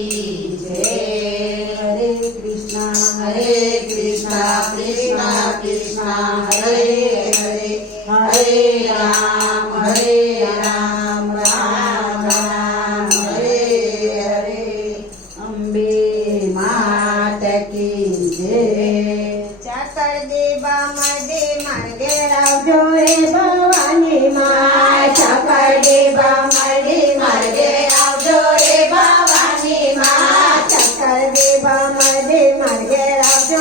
કી જય હરે કૃષ્ણ હરે કૃષ્ણ કૃષ્ણ કૃષ્ણ હરે હરે હરે રામ હરે રામ રામ રામ હરે હરે અંબે માત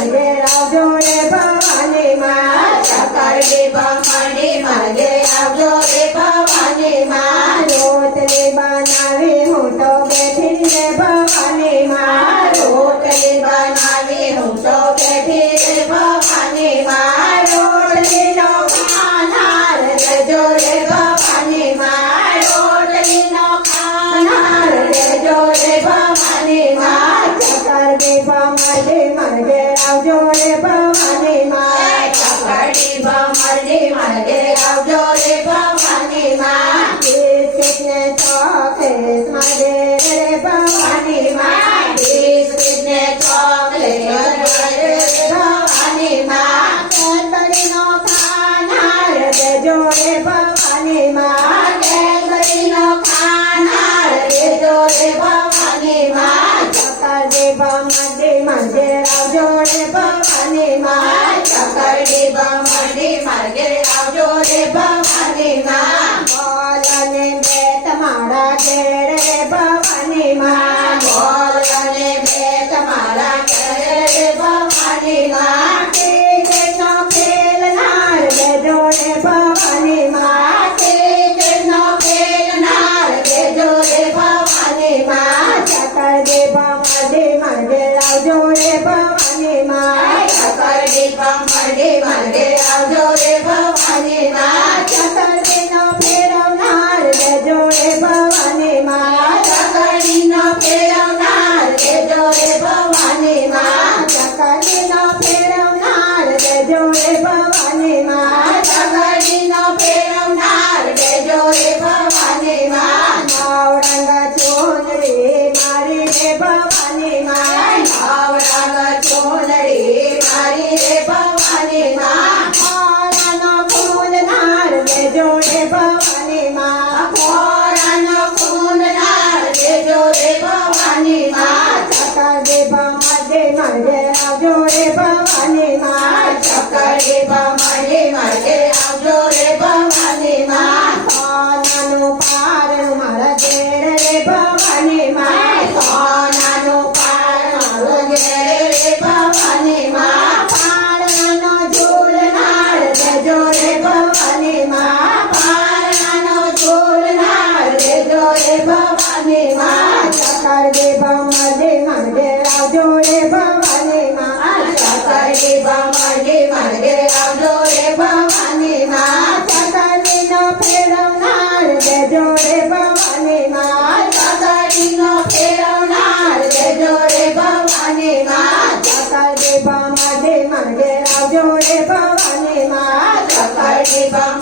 I get out your આવજો રે ભવાની માં ચકડી બમડી માગે આવજો રે માં બિસ્કિટને ચોકલેટ મદે રે ભવાની માં આવજો રે ભવાની માં ચકડી બમડી માર્ગે આવજો રે ભવાની Bye. મદે આવજો રે ભવાની માં ચકડી બમડી માર્ગે આવજો રે ભવાની માં ચકરડીનો ફેરવનાર દેજો રે ભવાની માં ચકડીનો ફેરવનાર દેજો રે ભવાની માં ચકર દેવા મદે મદે આવજો રે ભવાની માં ચકડી બમડી માર્ગે